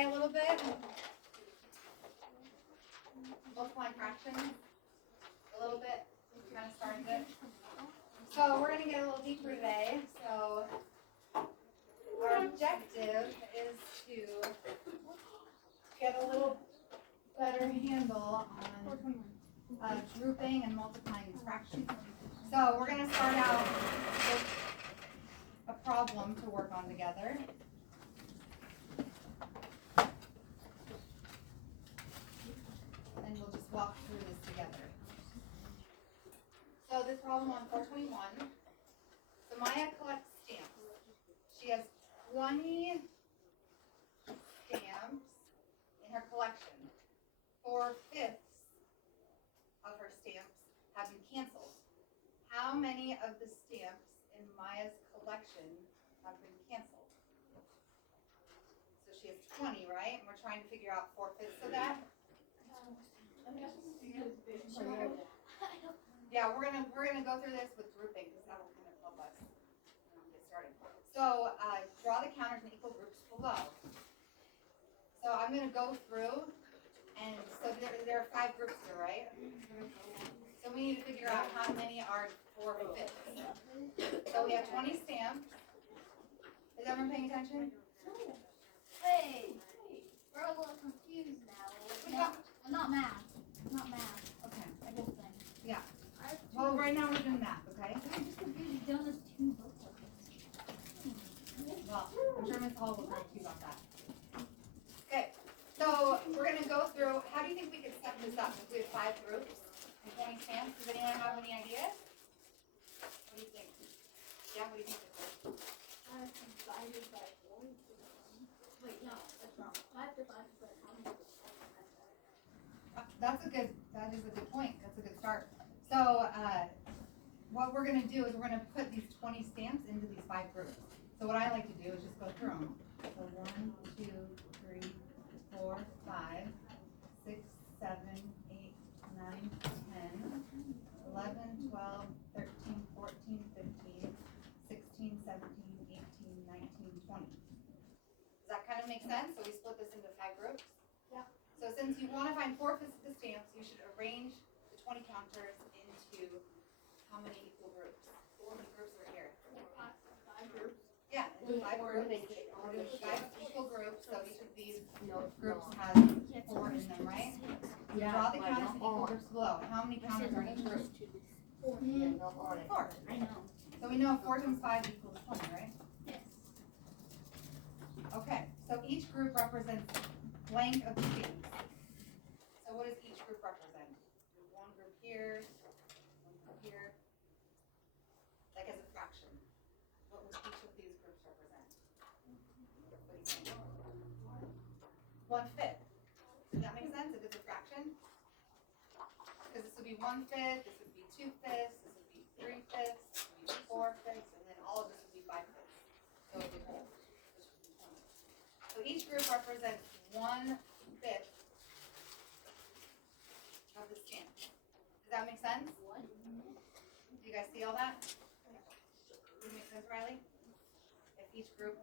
today a little bit. Multiplying fractions a little bit. We kind of started it. So we're going to get a little deeper today. So our objective is to get a little better handle on grouping and multiplying fractions. So we're going to start out with a problem to work on together. And we'll just walk through this together. So this problem on 421. So Maya collects stamps. She has 20 stamps in her collection. 4/5 of her stamps have been canceled. How many of the stamps in Maya's collection have been canceled? So she has 20, right? And we're trying to figure out 4/5 of that. Yeah, we're gonna go through this with grouping because that will kind of help us get started. So draw the counters in equal groups below. So I'm gonna go through, and so there are 5 groups here, right? So we need to figure out how many are 4/5. So we have 20 stamps. Is everyone paying attention? Hey, we're a little confused now. Not math. Not math. Okay. I just think. Yeah. Well, right now we're doing math, okay? I'm just confused. You've done this 2 books. Well, I'm sure Ms. Hall will talk to you about that. Okay. So we're going to go through, how do you think we could set this up? If we have 5 groups and 20 stamps, does anyone have any ideas? What do you think? Yeah, what do you think? Divided by 1. Wait, no, that's wrong. 5 divided by how many? That is a good point. That's a good start. So what we're going to do is we're going to put these 20 stamps into these 5 groups. So what I like to do is just go through them. So 1, 2, 3, 4, 5, 6, 7, 8, 9, 10, 11, 12, 13, 14, 15, 16, 17, 18, 19, 20. Does that kind of make sense? So we split this into 5 groups? Yeah. So since you want to find 4/5 of the stamps, you should arrange the 20 counters into how many equal groups? How many groups are here? 5 groups. Yeah, into 5 groups. We're doing 5 equal groups, so each of these groups has 4 in them, right? Yeah. Draw the counters in equal groups below. How many counters are in each group? 4. I know. So we know 4 times 5 equals 20, right? Yes. Okay, so each group represents blank of the stamps. So what does each group represent? There's one group here, one group here. Like as a fraction. What would each of these groups represent? What do you think? 1/5. Does that make sense if it's a fraction? Because this would be 1/5, this would be 2/5, this would be 3/5, this would be 4/5, and then all of this would be 5/5. So it would be whole. So each group represents 1/5 of the stamp. Does that make sense? Do you guys see all that? Does it make sense, Riley? If each group,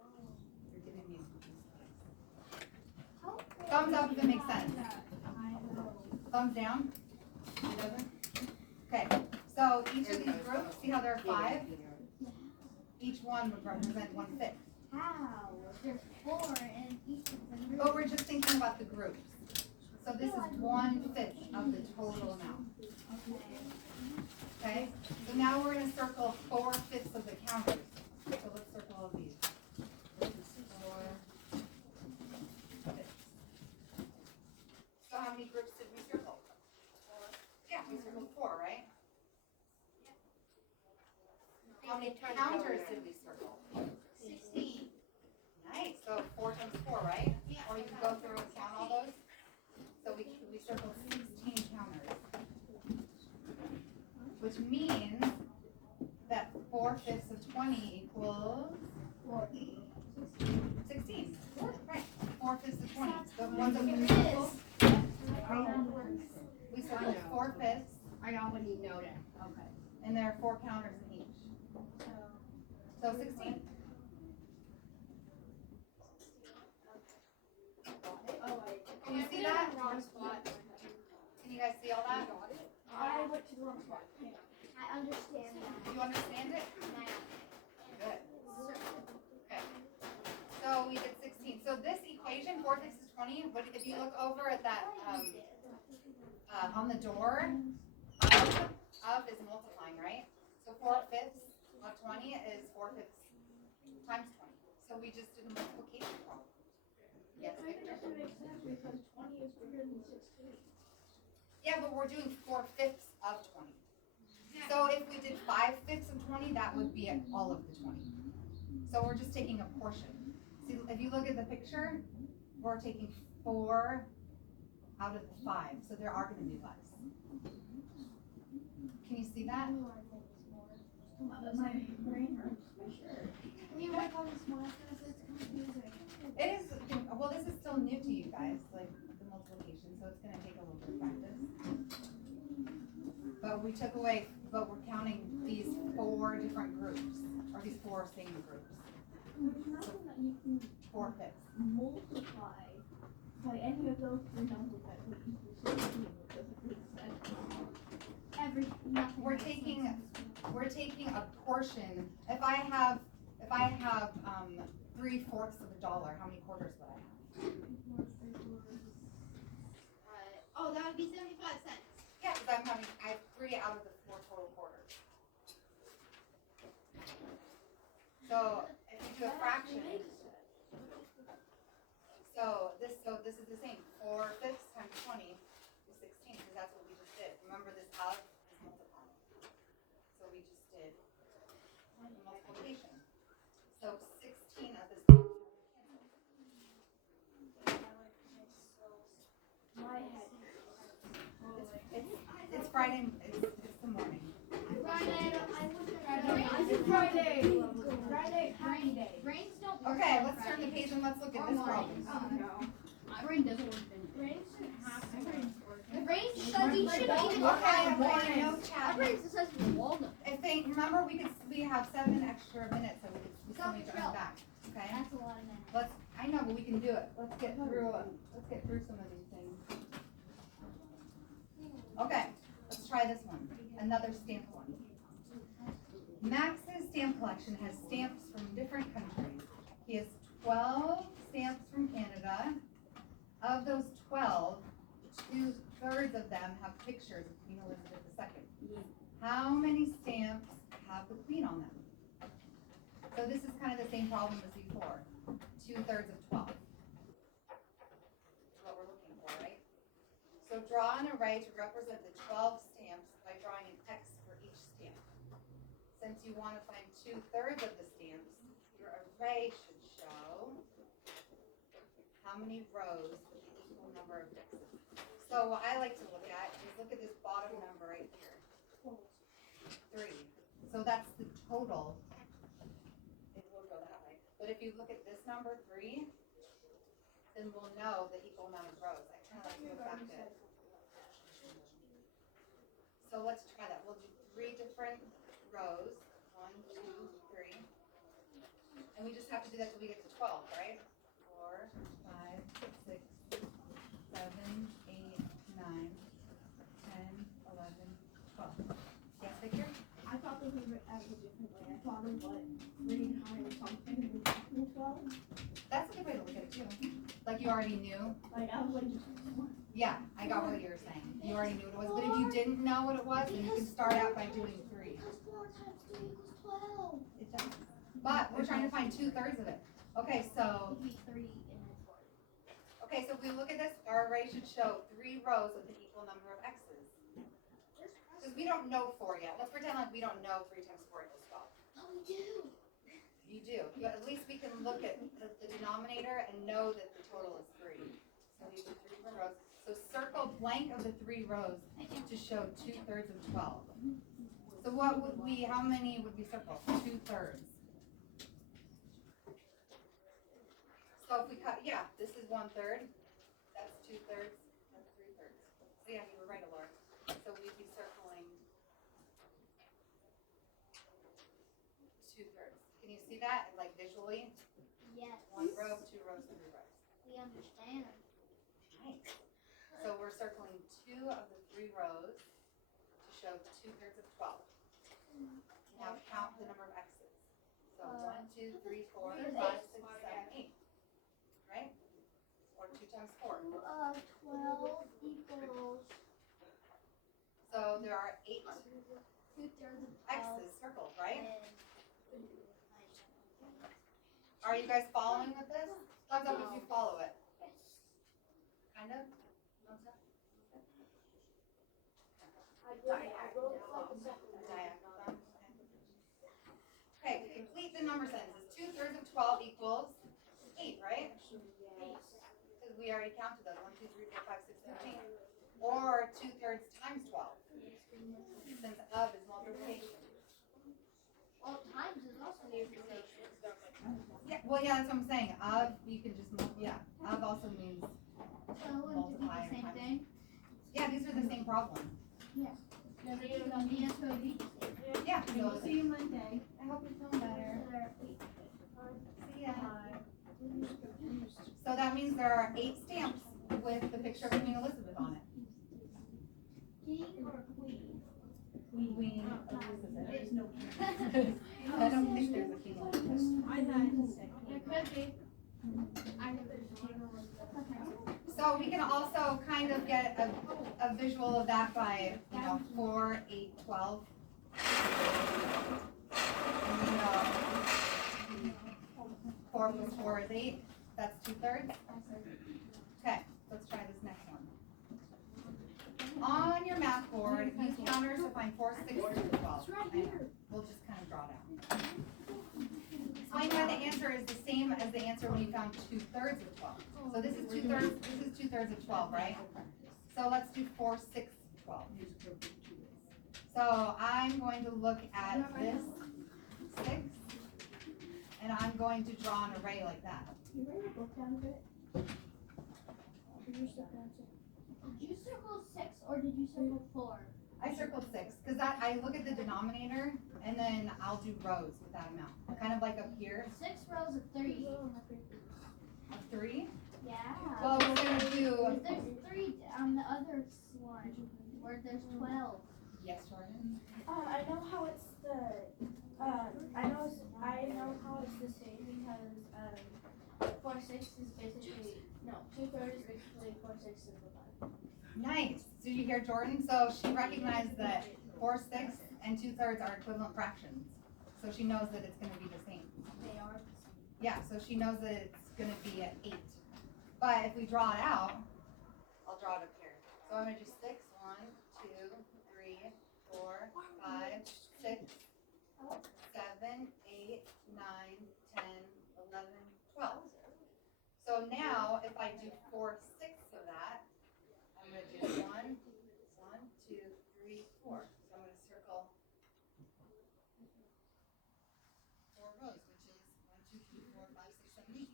you're giving me thumbs up if it makes sense. Thumbs down? It doesn't? Okay, so each of these groups, see how there are 5? Each one would represent 1/5. How? There's 4 in each of the groups. But we're just thinking about the groups. So this is 1/5 of the total amount. Okay? So now we're going to circle 4/5 of the counters. So let's circle all of these. This is 4/5. So how many groups did we circle? 4. Yeah, we circled 4, right? How many counters did we circle? 16. Nice. So 4 times 4, right? Or you can go through and count all those. So we circled 16 counters. Which means that 4/5 of 20 equals 16. Right. 4/5 of 20. The ones that we circled. We circled 4/5. I already know that. Okay. And there are 4 counters in each. So 16. wrong spot. Can you guys see all that? I went to the wrong spot. I understand that. You understand it? Good. Okay. So we did 16. So this equation, 4 fifths is 20. But if you look over at that on the door, of is multiplying, right? So 4 fifths of 20 is 4 fifths times 20. So we just did a multiplication problem. Yes, Victor? Doesn't make sense because 20 is bigger than 16. Yeah, but we're doing 4 fifths of 20. So if we did 5 fifths of 20, that would be all of the 20. So we're just taking a portion. See, if you look at the picture, we're taking 4 out of the 5, so there are going to be less. Can you see that? My brain hurts for sure. You want to call this more because it's confusing. It is, well, this is still new to you guys, like the multiplication, so it's going to take a little bit of practice. But we took away, but we're counting these 4 different groups, or these 4 same groups. There's nothing that you can 4 fifths. multiply by any of those three numbers that we equal 16. It doesn't make sense. Nothing We're makes taking sense. a portion. If I have 3/4 of a dollar, how many quarters would I have? Oh, that would be 75 cents. Yeah, because I have 3 out of the 4 total quarters. So if you do a fraction, so this is the same. 4 fifths times 20 is 16, because that's what we just did. Remember, this of is multiplying. So we just did multiplication. So 16 of this. My head. It's Friday. It's the morning. Friday, Friday. Friday, happy day. Brains don't work. Okay, let's turn the page and let's look at this problem. My brain doesn't work anymore. Brains shouldn't have to work. The brain study should be in Okay, the morning, no Our chat. brains the size of a walnut. If they remember, we have 7 extra minutes, so we still need to earn back. Okay. That's a lot of minutes. I know, but we can do it. Let's get through some of these things. Okay, let's try this one. Another stamp one. Max's stamp collection has stamps from different countries. He has 12 stamps from Canada. Of those 12, 2/3 of them have pictures of Queen Elizabeth II. How many stamps have the Queen on them? So this is kind of the same problem as before. 2/3 of 12. That's what we're looking for, right? So draw an array to represent the 12 stamps by drawing an X for each stamp. Since you want to find 2/3 of the stamps, your array should show how many rows with the equal number of X's. So what I like to look at is look at this bottom number right here. 3. So that's the total. It will go that way. But if you look at this number 3, then we'll know the equal amount of rows. I kind of like to look back at it. So let's try that. We'll do 3 different rows. 1, 2, 3. And we just have to do that till we get to 12, right? 4, 5, 6, 7, 8, 9, 10, 11, 12. Yes, Victor? I thought this was actually a different way. I thought it was like 3 times something was equal 12. That's a good way to look at it too. Like you already knew. Like I was like, Yeah, I got what you were saying. You already knew what it was. But if you didn't know what it was, then you can start out by doing 3. Because 4 times 3 equals 12. It does. But we're trying to find 2/3 of it. Okay, so It'd be 3 and then 4. okay, so if we look at this, our array should show 3 rows with an equal number of X's. Because we don't know 4 yet. Let's pretend like we don't know 3 times 4 equals 12. Oh, we do. You do, but at least we can look at the denominator and know that the total is 3. So we do 3 different rows. So circle blank of the 3 rows to show 2/3 of 12. So what would how many would we circle? 2/3. So if we cut, yeah, this is 1/3. That's 2/3. That's 3/3. So yeah, you were right, Laura. So we'd be circling 2/3. Can you see that, like visually? Yes. 1 row, 2 rows, 3 rows. We understand. Nice. So 3 rows to show 2/3 of 12. Now count the number of X's. So 1, 2, 3, 4, 5, 6, 7, 8. Right? Or 2 times 4. 12 equals. So there are 8 2/3 of 12. X's circled, right? And Are you guys following with this? Thumbs up if you follow it. Kind of? Thumbs up? Diagonal thumb. Okay, to complete the number sentences, 2/3 of 12 equals 8, right? Because we already counted those. 1, 2, 3, 4, 5, 6, 7, 8. Or 2/3 times 12. Since of is multiplication. well, times is also multiplication. Yeah, well, yeah, that's what I'm saying. Of, you can just, of also means, So wouldn't it be the same thing? yeah, these are the same problems. Does it even the answer would be the same? Yeah, Okay, we'll so, see you Monday. I hope you're feeling better. See ya. So that means there are 8 stamps with the picture of Queen Elizabeth on it. King or queen? Queen There's Elizabeth. no. I don't think there's a Queen Elizabeth. I thought. There could be. I know there's a king or So we can also kind of get a visual of that by, 4, 8, 12. And, 4 plus 4 is 8. That's 2/3. Okay, let's try this next one. On your math board, use counters to find 4, 6, and 12. I know. We'll just kind of draw it out. Explain why the answer is the same as the answer when you found 2/3 of 12. So this is 2/3 of 12, right? So let's do 4, 6, 12. So I'm going to look at this 6, and I'm going to draw an array like that. You write the book down a bit? Did you circle 6 or did you circle 4? I circled 6 because I look at the denominator and then I'll do rows with that amount. Kind of like up here, 6 rows of 3. of 3. Yeah. Well, we're gonna do. There's 3 on the other one where there's 12. Yes, Jordan. I know how it's I know how it's the same because 4/6 is basically 2/3 is basically 4/6 simplified. Nice. So you hear Jordan? So she recognized that 4, 6, and 2/3 are equivalent fractions. So she knows that it's going to be the same. They are. Yeah. So she knows that it's going to be at 8. But if we draw it out, I'll draw it up here. So I'm going to do 6, 1, 2, 3, 4, 5, 6, 7, 8, 9, 10, 11, 12. So now, if I do 4, 6 of that, I'm going to do 1, 2, 3, 4. So I'm going to circle 4 rows, which is 1, 2, 3, 4, 5, 6, 7, 8.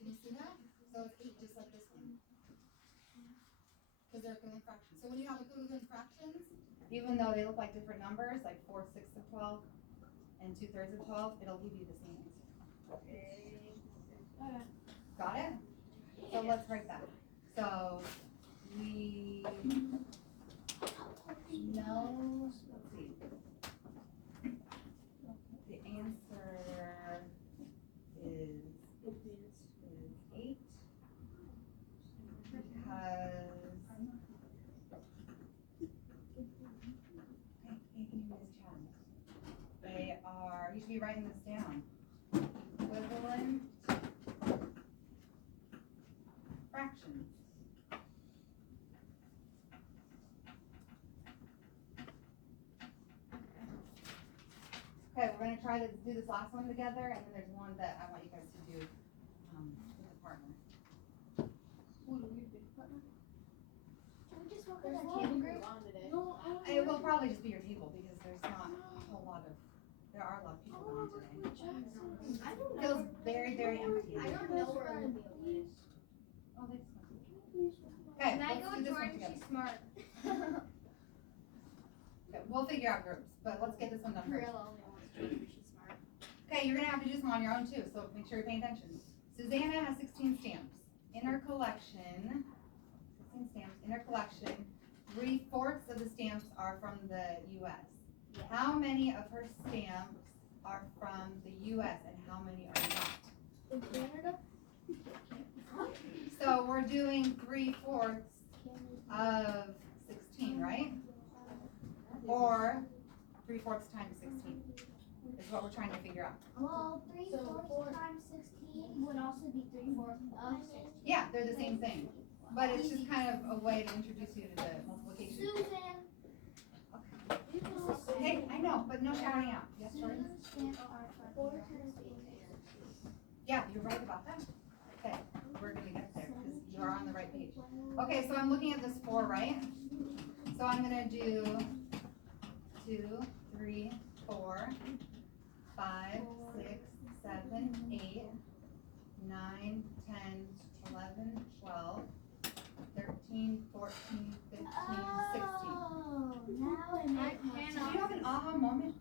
Can you see that? So it's 8 just like this one. Because they're equivalent fractions. So when you have equivalent fractions, even though they look like different numbers, like 4, 6 of 12 and 2/3 of 12, it'll give you the same answer. Got it? So let's write that. So we know, let's see. The answer is 8 because they are, you should be writing this down. Equivalent fractions. Okay, we're going to try to do this last one together, and then there's one that I want you guys to do with a partner. Can we just work with our table group? It will probably just be your table because there's not a whole lot of, there are a lot of people going today. It feels very, very empty. I don't know where I'm going. Oh, they smell. Okay, Can I let's go do with this one Jordan? together. She's smart. Okay, we'll figure out groups, but let's get this one done first. Real only wants Jordan. She's smart. Okay, you're gonna have to do some on your own too, so make sure you're paying attention. Susanna has 16 stamps. In her collection, 16 stamps, in her collection, are from the US. How many of her stamps are from the US and how many are not? In Canada? So we're doing 3/4 of 16, right? Or 3/4 times 16 is what we're trying to figure out. Well, 3/4 times 16 would also be 3/4 of 16. Yeah, they're the same thing. But it's just kind of a way to introduce you to the multiplication. Susan! Hey, I know, but no shouting out. Yes, Jordan? Susan's stamps are from 4 times 8. Yeah, you're right about that. Okay, we're gonna get there because you are on the right page. Okay, so I'm looking at this 4, right? So I'm gonna do 2, 3, 4, 5, 6, 7, 8, 9, 10, 11, 12, 13, 14, 15, 16. Oh, now it makes more Did sense. you have an aha moment?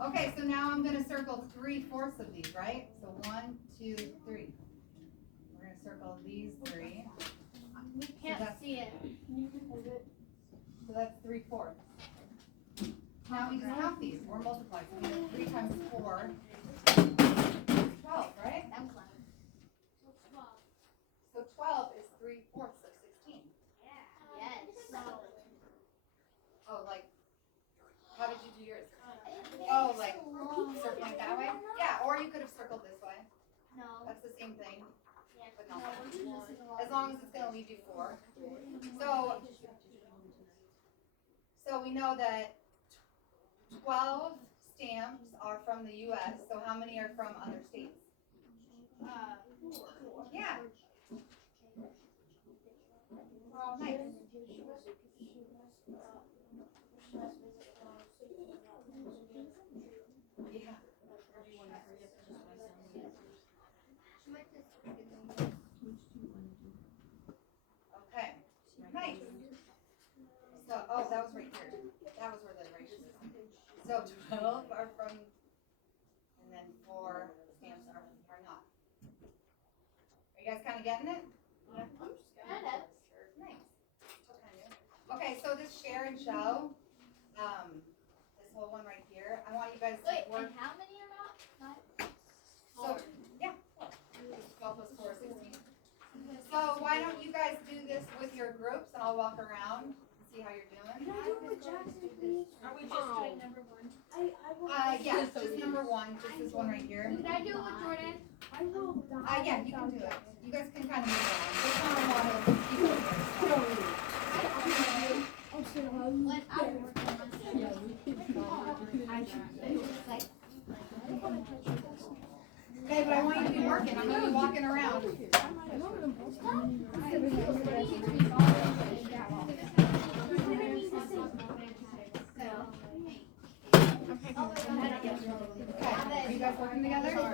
Okay, so now I'm gonna circle 3/4 of these, right? So 1, 2, 3. We're gonna circle these 3. We can't see it. So that's 3/4. Now we just count these. We're multiplied. So we have 3 times 4. 12, right? That was loud. So 12 is 3/4 of 16. Yes. Oh, like, how did you do yours? Oh, like circling it that way? Yeah, or you could have circled this way. No. That's the same thing. But No, no. we're just missing a lot. As long as it's gonna leave you 4. So we know that 12 stamps are from the US, so how many are from other states? 4. Yeah. Nice. Yeah. Okay. Nice. So, oh, that was right here. That was where the erasure is. So 12 are from, and then 4 stamps are not. Are you guys kind of getting it? Kind of. Nice. Okay, so this share and show, this whole one right here, I want you guys to Wait, work. and how many are not? So, yeah. 12 plus 4 is 16. So why don't you guys do this with your groups and I'll walk around and see how you're doing. Can I do it with Jackson, please? Are we just doing number 1? I will. Yeah, just number 1, just this one right here. Can I do it with Jordan? I will die. Yeah, you can do it. You guys can kind of move around. There's not a lot of people here. When I'm working on myself. Okay, but I want you to be working. I'm gonna be walking around. Okay, are you guys working together? Okay.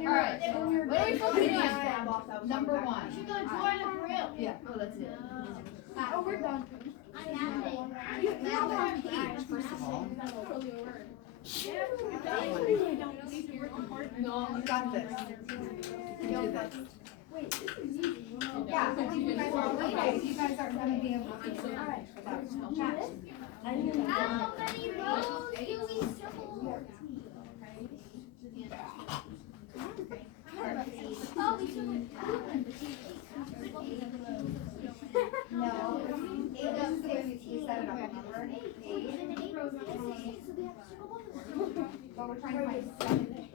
Alright, what are we supposed to be doing? Number 1. Yeah, oh, that's it. Oh, we're done. I'm napping. You have one page, first of all. No, You got this. You can do this. Wait, this is easy. Yeah, I think you guys are, okay, you guys aren't gonna be able to do it. How many rows do we circle? Oh, we circled. No, 8 is the way we set it up, remember? 8. But we're trying to find 7.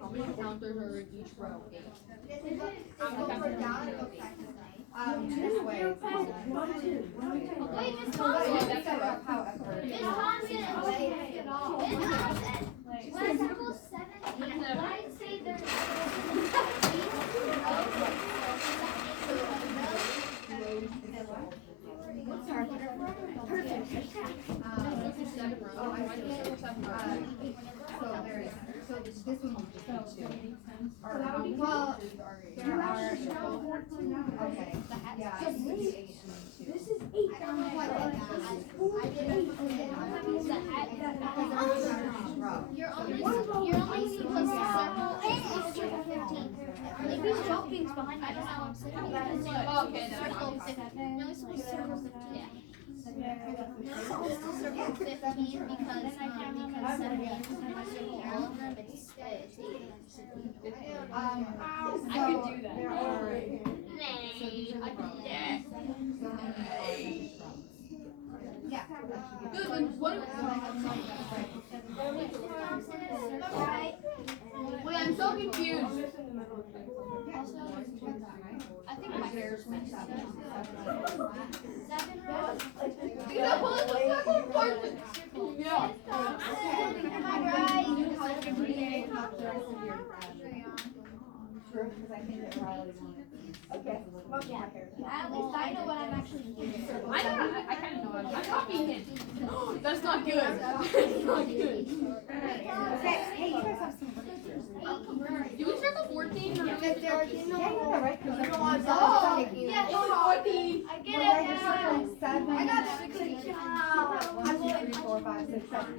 How many counters are in each row? 8. This way. Wait, Miss So Thompson. let's set it up however. Miss Thompson. Miss Thompson. When I circle 7, when I say there's What's our 7 rows. Oh, I Why do you see. have 7 rows? So there's, so this one will just be two. Or, that would be well, there are, okay, yeah, Just it's 8 eight. and then 2. This is 8. I don't know what that is. Because there are 2 in each row. You're only supposed to circle a circle 15. Like these groupings behind me, I don't know how I'm sitting. Oh, okay, no. Circle 15. You're only supposed to circle 15. Yeah. You're not supposed to circle 15 because 7 years, and if I circle all of them, it's 8. I could do that. There are, yeah. Good, then what? Wait, I'm so confused. I think my hair is messed up. 7 rows. You know, pull it the second part. Yeah. Am I right? True, because I think that Riley wanted. Okay. At least I know what I'm actually doing. I kind of know. I'm copying it. That's not good. That's not good. Okay, hey, you guys have some. Do we circle 14? Or? Yeah, right, because you don't want to. Oh, yeah, 14. I get it now. 7. I got it. 1, 2, 3, 4, 5, 6, 7.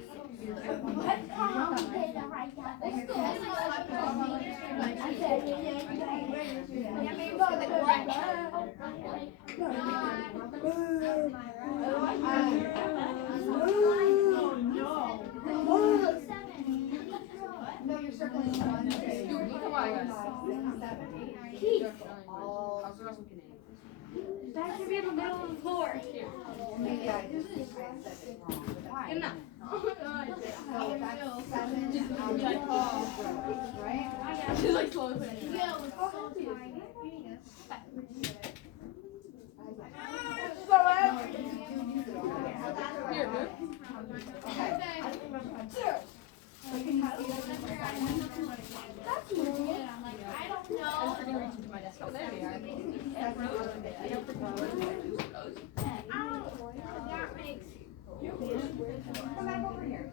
No, you're circling 1, 2, 3, 4, 5, 6, 7, 8. All. That should be in the middle of the floor. Maybe I said it wrong. Good enough. So that's 7 out of 12, right? She's like slowly putting it. Here, move. Okay. So can you see this? That's weird. I'm like, I don't know. I was gonna reach into my desk. Oh, there we are. 7 out of 8. Come back over here.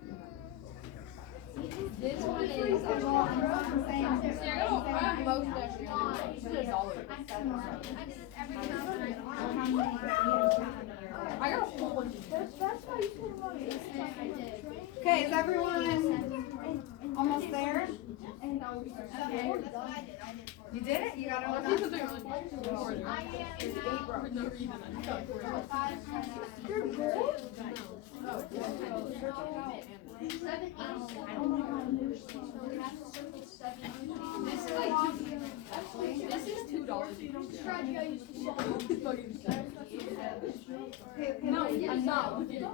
This one is. I'm saying. I have most actually. She does all of it. I got a whole bunch of them. Okay, is everyone almost there? You did it? You got it all These done? are really important. For no reason. I'm so This is like this is $2. No, I'm not. Yeah.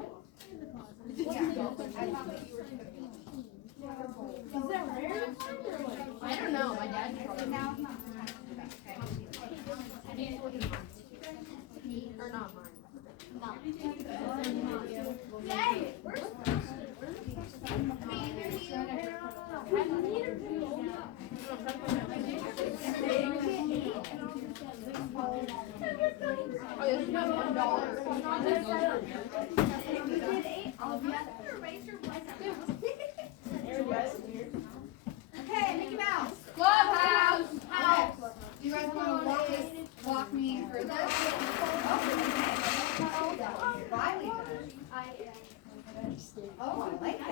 I don't know. My dad probably. Now it's not the time to do that, okay? Or not mine. Oh, this is $1. Okay, Mickey Mouse. Clubhouse. Okay. Do you guys want to walk me through this? Riley does. Oh, I like it.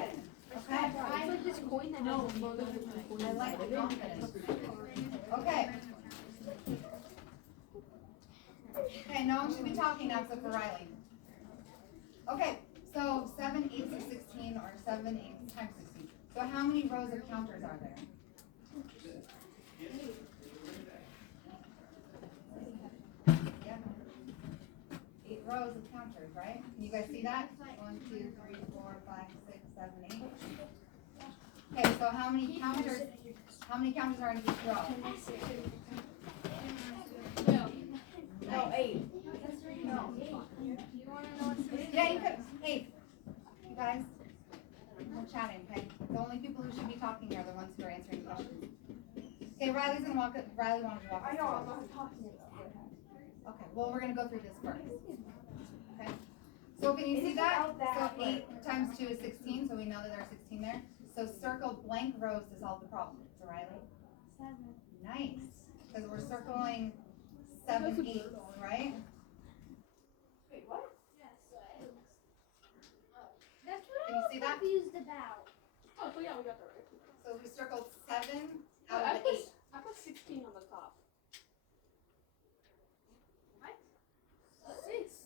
Okay. It's like this coin that has a logo with the coin. I like the confidence. Okay. Okay, no one should be talking now except for Riley. Okay, so 7 eighths of 16 or 7 eighths times 16. So how many rows of counters are there? Yeah. 8 rows of counters, right? Can you guys see that? 1, 2, 3, 4, 5, 6, 7, 8. Okay, so how many counters are in each row? No, 8. Yeah, you could. Hey, you guys, we're chatting, okay? The only people who should be talking are the ones who are answering questions. Okay, Riley wanted to walk us through it. I'm not talking. Okay, well, we're gonna go through this first. Okay? So can you see that? Out that So 8 times 2 is 16, so we know that there are 16 there. So circle blank rows to solve the problem. So Riley? 7. Nice. Because we're circling 7 eighths, right? Wait, what? Yes. That's what Can you I was see that? confused about. Oh, so yeah, we got that right. So we circled 7 I out of the 8. put 16 on the top.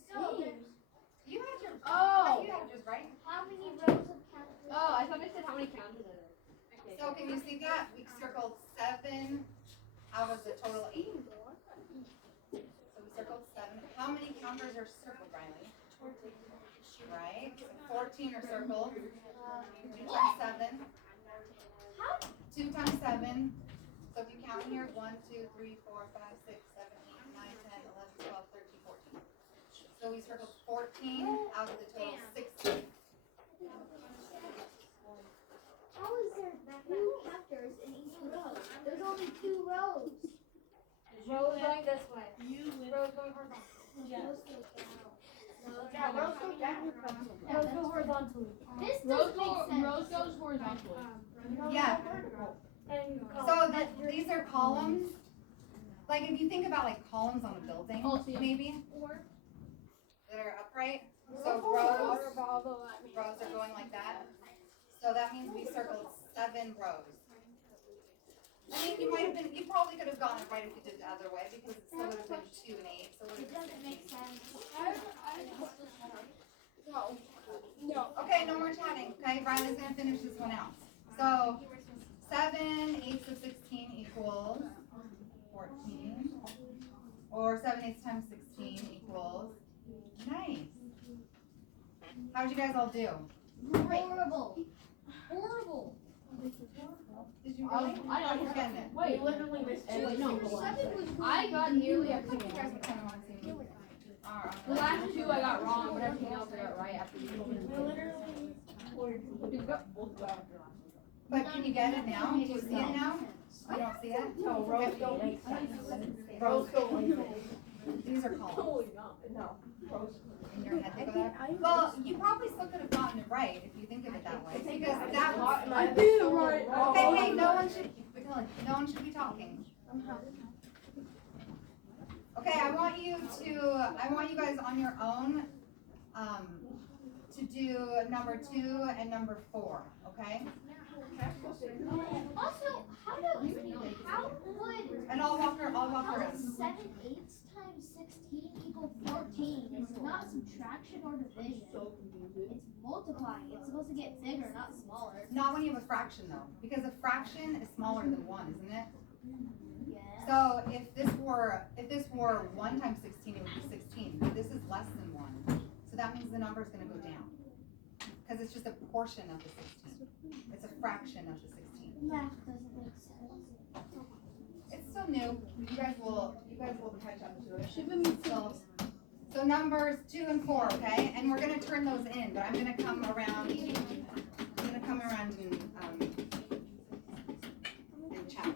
So, You had your Oh. you had yours right. how many rows of counters? Oh, I thought they said how many counters are there. Okay. So can you see that? We circled 7 out of the total 8. So we circled 7. How many counters are circled, Riley? Right. So 14 are circled. 2 times 7. 2 times 7. So if you count here, 1, 2, 3, 4, 5, 6, 7, 8, 9, 10, 11, 12, 13, 14. So we circled 14 out of the total 16. How is there 2 counters in each row? There's only 2 rows. Rows going this way. You win. Rows going horizontal. Yeah. Yeah, rows go down. Rows go horizontally. This Rose doesn't make sense. Rose goes horizontally. Yeah. And So these are columns. Like if you think about like columns on a building, Oh, see. maybe, Or that are upright. So rows are going like that. So that means we circled 7 rows. I mean, you probably could have gotten it right if you did it the other way because it still would have been 2 and 8. So it would It have doesn't been make 16. sense. no. Okay, no more chatting. Okay, Riley's gonna finish this one out. So 7 eighths of 16 equals 14. Or 7 eighths times 16 equals nice. How'd you guys all do? Horrible. Horrible. Did you really? I don't understand it. Wait, literally missed wait, no. 7 was I got nearly everything You guys wrong. would kind of want to see me. The last 2 I got wrong, but everything else I got right after you told me. But can you get it now? Do you see it now? You don't see it? No, rows don't make sense. Rows don't make sense. These are columns. No. Rows. In your head, they go there. Well, you probably still could have gotten it right if you think of it that way. Because that was. I did it right. Okay, hey, no one should be talking. Okay, I want you guys on your own, to do number 2 and number 4, okay? Also, how would And I'll walk her how in. would 7 eighths times 16 equal 14? It's not subtraction or division. It's multiplying. It's supposed to get bigger, not smaller. Not when you have a fraction though, because a fraction is smaller than 1, isn't it? Yeah. So if this were 1 times 16, it would be 16, but this is less than 1. So that means the number is gonna go down. Because it's just a portion of the 16. It's a fraction of the 16. Math doesn't make sense. It's still new. You guys will catch up to it. So numbers 2 and 4, okay? And we're gonna turn those in, but I'm gonna come around and check.